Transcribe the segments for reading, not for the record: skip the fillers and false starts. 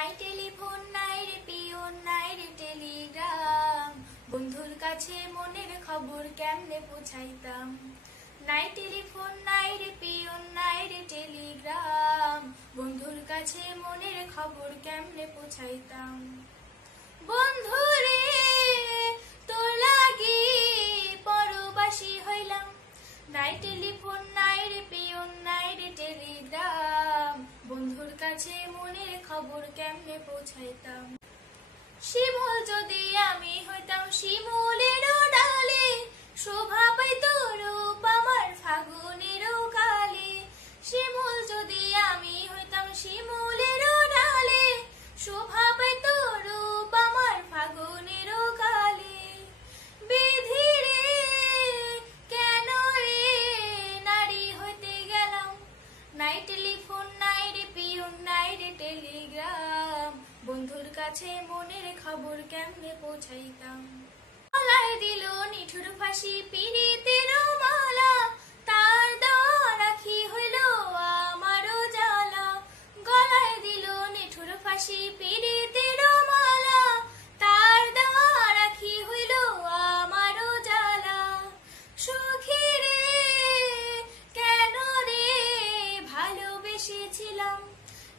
নাই টেলিফোন নাই রে পিয়ন নাই রে টেলিগ্রাম, বন্ধুর কাছে মনের খবর কেমনে পৌঁছাইতাম। নাই টেলিফোন নাই রে পিয়ন নাই রে টেলিগ্রাম, বন্ধুর কাছে মনের খবর কেমনে পৌঁছাইতাম। বন্ধুরে তোর লাগি পরবাসী হইলাম, নাই টেলিফোন নাই রে পিয়ন নাই রে টেলিগ্রাম, বন্ধুর কাছে মনের খবর কেমনে পৌঁছাইতাম। শিমুল যদি আমি হইতাম শিমুলের ডালে, শোভা পাইত রূপ আমার ফাগুনের কালে। শিমুল যদি আমি হইতাম শিমুলের ডালে, শোভা পাইত রূপ আমার ফাগুনের কালে। বিধি রে কেন রে নারী হইতে গেলাম, নাই টেলিফোন নাই রে পিয়ন নাই রে টেলিগ্রাম, বন্ধুর কাছে মনের খবর কেমনে পৌঁছাইতাম। গলায় দিল নিঠুর ফাঁসি পিরিতের মালা, তার দেওয়া রাখি হইল আমারও জ্বালা। গলায় দিল নিঠুর ফাঁসি পিরিতের মালা, তার দেওয়া রাখি হইল আমারও জ্বালা। সখী রে কেন রে ভালোবেসেছিলাম,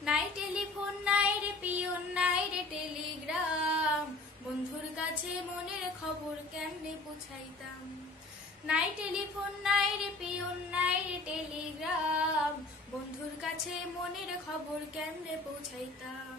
নাই টেলিফোন নাই রে পিয়ন নাই রে টেলিগ্রাম, বন্ধুর কাছে মনের খবর কেমনে পৌঁছাইতাম। নাই টেলিফোন নাই রে পিয়ন নাই রে টেলিগ্রাম, বন্ধুর কাছে মনের খবর কেমনে পৌঁছাইতাম।